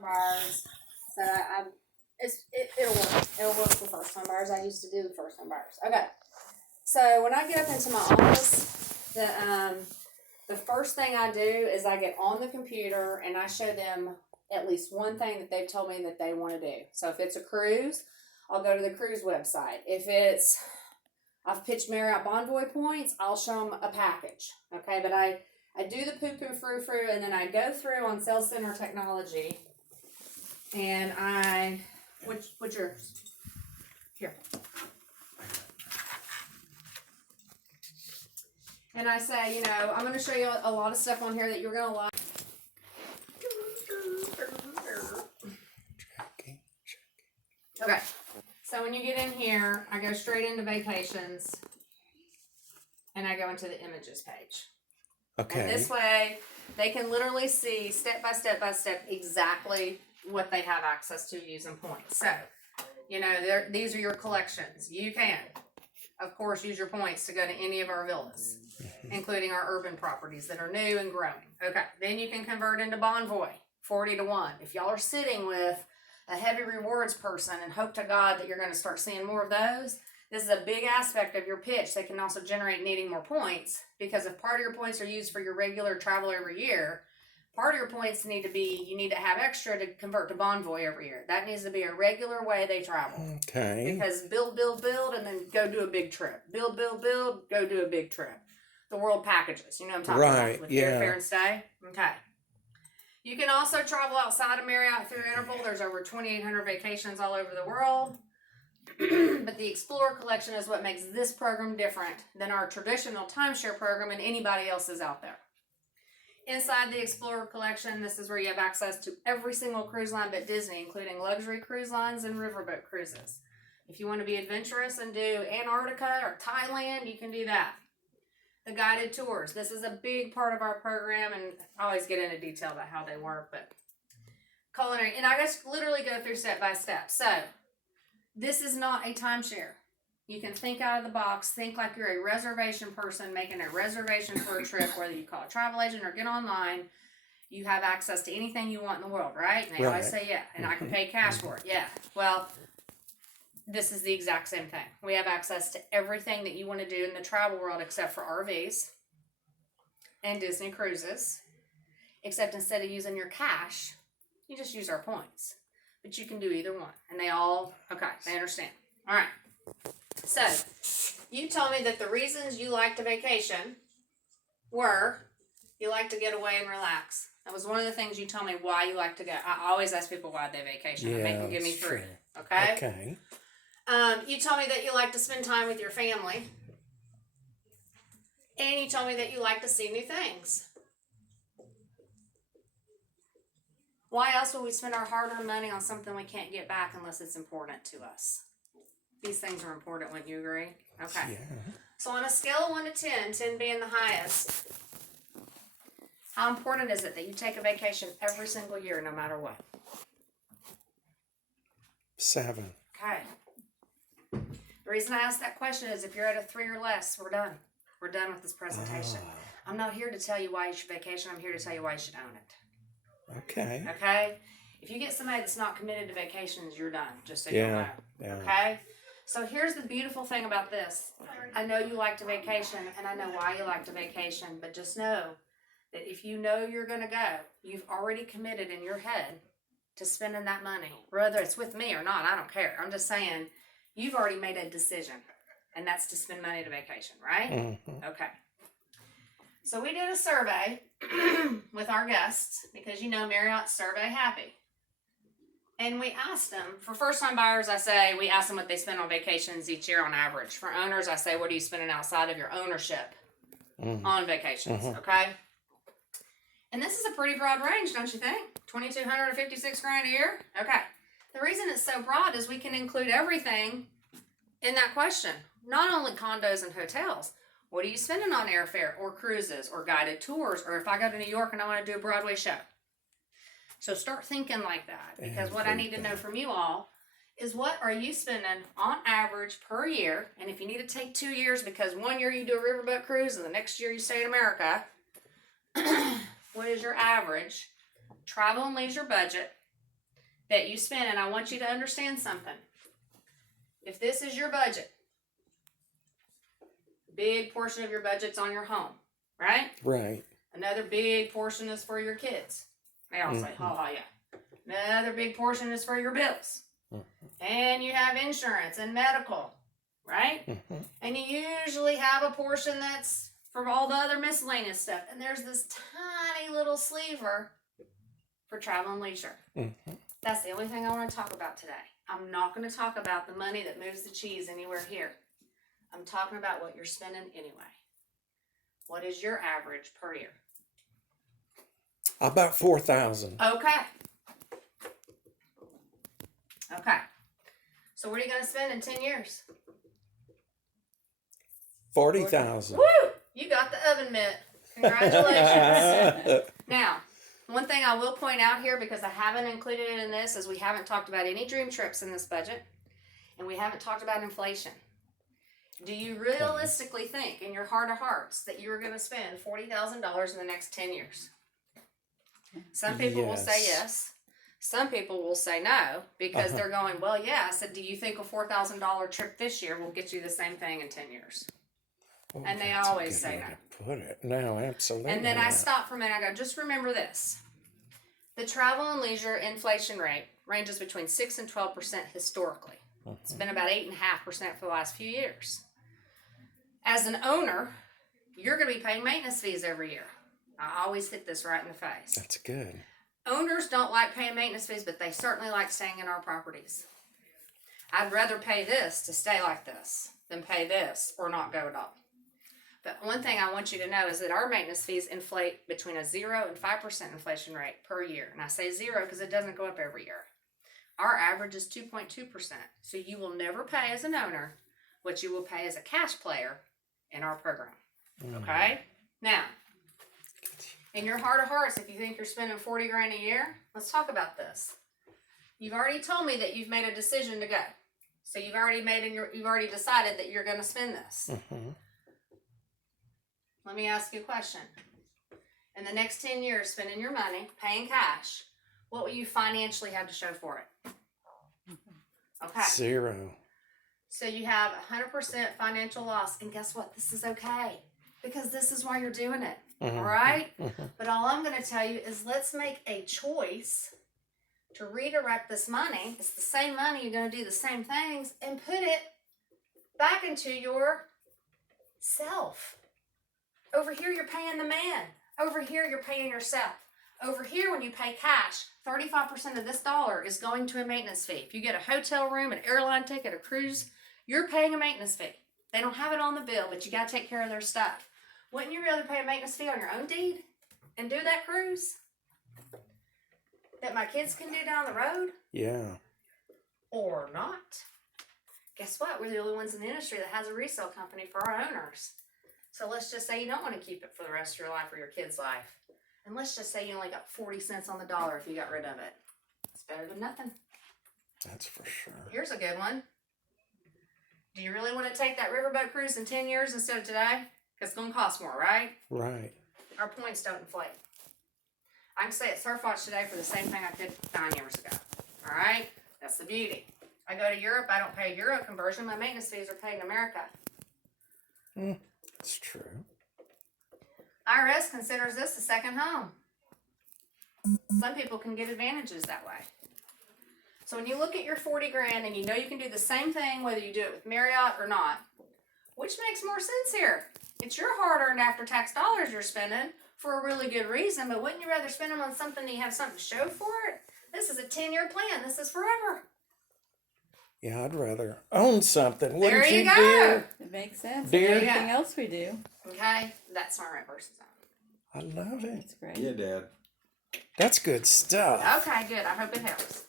buyers. So it'll work. It'll work for first time buyers. I used to do first time buyers. Okay. So when I get up into my office, the first thing I do is I get on the computer and I show them at least one thing that they've told me that they want to do. So if it's a cruise, I'll go to the cruise website. If it's I've pitched Marriott Bonvoy points, I'll show them a package. Okay, but I do the poo-poo frou-frou, and then I go through on Sales Center Technology, and what's yours? Here. And I say, you know, I'm going to show you a lot of stuff on here that you're going to like. Okay, so when you get in here, I go straight into vacations, and I go into the images page. Okay. And this way, they can literally see step by step exactly what they have access to using points. So, you know, these are your collections. You can, of course, use your points to go to any of our villas, including our urban properties that are new and growing. Okay, then you can convert into Bonvoy, 40-1. If y'all are sitting with a heavy rewards person and hope to God that you're going to start seeing more of those, this is a big aspect of your pitch that can also generate needing more points, because if part of your points are used for your regular travel every year, part of your points you need to have extra to convert to Bonvoy every year. That needs to be a regular way they travel. Okay. Because build, and then go do a big trip. Build, go do a big trip. The world packages, you know what I'm talking about with airfare and stay? Okay. You can also travel outside of Marriott through Interval. There's over 2,800 vacations all over the world. But the Explorer Collection is what makes this program different than our traditional timeshare program and anybody else's out there. Inside the Explorer Collection, this is where you have access to every single cruise line but Disney, including luxury cruise lines and riverboat cruises. If you want to be adventurous and do Antarctica or Thailand, you can do that. The guided tours. This is a big part of our program, and I always get into detail about how they work, but culinary. And I just literally go through step by step. So, this is not a timeshare. You can think out of the box. Think like you're a reservation person making a reservation for a trip, whether you call a travel agent or get online. You have access to anything you want in the world, right? And they always say, yeah. And I can pay cash for it. Yeah. Well, this is the exact same thing. We have access to everything that you want to do in the travel world except for RVs and Disney cruises. Except instead of using your cash, you just use our points. But you can do either one. And they understand. All right. So, you told me that the reasons you liked a vacation were you like to get away and relax. That was one of the things you told me why you like to go. I always ask people why they vacation and make them give me three. Okay? Okay. You told me that you like to spend time with your family. And you told me that you like to see new things. Why else would we spend our hard-earned money on something we can't get back unless it's important to us? These things are important, wouldn't you agree? Okay. Yeah. So on a scale of 1 to 10, 10 being the highest, how important is it that you take a vacation every single year, no matter what? 7. Okay. The reason I ask that question is if you're at a 3 or less, we're done. We're done with this presentation. I'm not here to tell you why you should vacation. I'm here to tell you why you should own it. Okay. Okay? If you get somebody that's not committed to vacations, you're done, just so you know. Yeah. Okay? So here's the beautiful thing about this. I know you like to vacation, and I know why you like to vacation, but just know that if you know you're going to go, you've already committed in your head to spending that money. Whether it's with me or not, I don't care. I'm just saying, you've already made a decision, and that's to spend money to vacation, right? Mm-hmm. Okay. So we did a survey with our guests because you know Marriott's survey happy. And we asked them, for first-time buyers, we ask them what they spend on vacations each year on average. For owners, I say, what are you spending outside of your ownership on vacations, okay? And this is a pretty broad range, don't you think? $2,200 to $56,000 a year? Okay. The reason it's so broad is we can include everything in that question. Not only condos and hotels. What are you spending on airfare or cruises or guided tours? Or if I go to New York and I want to do a Broadway show. So start thinking like that. Because what I need to know from you all is what are you spending on average per year? And if you need to take 2 years because 1 year you do a riverboat cruise and the next year you stay in America, what is your average travel and leisure budget that you spend, and I want you to understand something. If this is your budget, big portion of your budget's on your home, right? Right. Another big portion is for your kids. They all say, yeah. Another big portion is for your bills. And you have insurance and medical, right? And you usually have a portion that's for all the other miscellaneous stuff. And there's this tiny little sliver for travel and leisure. That's the only thing I want to talk about today. I'm not going to talk about the money that moves the cheese anywhere here. I'm talking about what you're spending anyway. What is your average per year? About 4,000. Okay. So what are you going to spend in 10 years? 40,000. Woo! You got the oven mitt. Congratulations. Now, one thing I will point out here, because I haven't included it in this, is we haven't talked about any dream trips in this budget, and we haven't talked about inflation. Do you realistically think, in your heart of hearts, that you are going to spend $40,000 in the next 10 years? Some people will say yes. Some people will say no, because they're going, well, yeah. I said, do you think a $4,000 trip this year will get you the same thing in 10 years? Oh, And they always say no. Put it. No, absolutely. And then I stop for a minute. I go, just remember this. The travel and leisure inflation rate ranges between 6 and 12% historically. It's been about 8.5% for the last few years. As an owner, you're going to be paying maintenance fees every year. I always hit this right in the face. That's good. Owners don't like paying maintenance fees, but they certainly like staying in our properties. I'd rather pay this to stay like this than pay this or not go at all. But one thing I want you to know is that our maintenance fees inflate between a 0 and 5% inflation rate per year. And I say 0 because it doesn't go up every year. Our average is 2.2%. So you will never pay as an owner what you will pay as a cash player in our program. Okay? Now, in your heart of hearts, if you think you're spending 40 grand a year, let's talk about this. You've already told me that you've made a decision to go. So you've already decided that you're going to spend this. Let me ask you a question. In the next 10 years, spending your money, paying cash, what will you financially have to show for it? Okay. 0. So you have 100% financial loss. And guess what? This is okay. Because this is why you're doing it. All right? But all I'm going to tell you is let's make a choice to redirect this money. It's the same money. You're going to do the same things and put it back into your self. Over here, you're paying the man. Over here, you're paying yourself. Over here, when you pay cash, 35% of this dollar is going to a maintenance fee. If you get a hotel room, an airline ticket, a cruise, you're paying a maintenance fee. They don't have it on the bill, but you got to take care of their stuff. Wouldn't you rather pay a maintenance fee on your own deed and do that cruise that my kids can do down the road? Yeah. Or not? Guess what? We're the only ones in the industry that has a resale company for our owners. So let's just say you don't want to keep it for the rest of your life or your kid's life. And let's just say you only got 40 cents on the dollar if you got rid of it. It's better than nothing. That's for sure. Here's a good one. Do you really want to take that riverboat cruise in 10 years instead of today? Because it's going to cost more, right? Right. Our points don't inflate. I can stay at Surf Watch today for the same thing I did 9 years ago. All right? That's the beauty. I go to Europe, I don't pay a euro conversion. My maintenance fees are paid in America. That's true. IRS considers this a second home. Some people can get advantages that way. So when you look at your 40 grand and you know you can do the same thing whether you do it with Marriott or not, which makes more sense here? It's your hard-earned after-tax dollars you're spending for a really good reason, but wouldn't you rather spend them on something that you have something to show for it? This is a 10-year plan. This is forever. Yeah, I'd rather own something. Wouldn't There you go. dear? It makes sense. Dear. Everything else we do. Okay? That's smart rent versus own. I love it. It's great. Yeah, Dad. That's good stuff. Okay, good. I hope it helps.